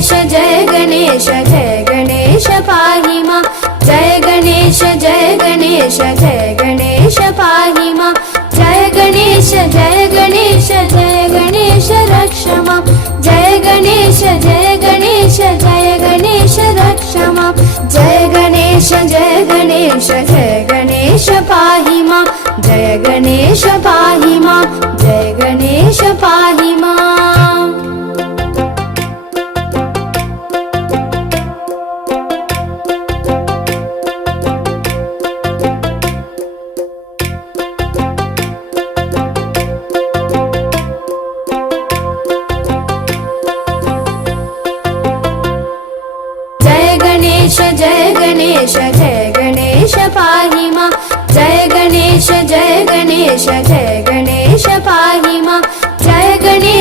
गणेश जय गणेश जय गणेश पाहि मां जय गणेश जय गणेश जय गणेश पाहि मां जय गणेश जय गणेश जय गणेश रक्ष मां जय गणेश जय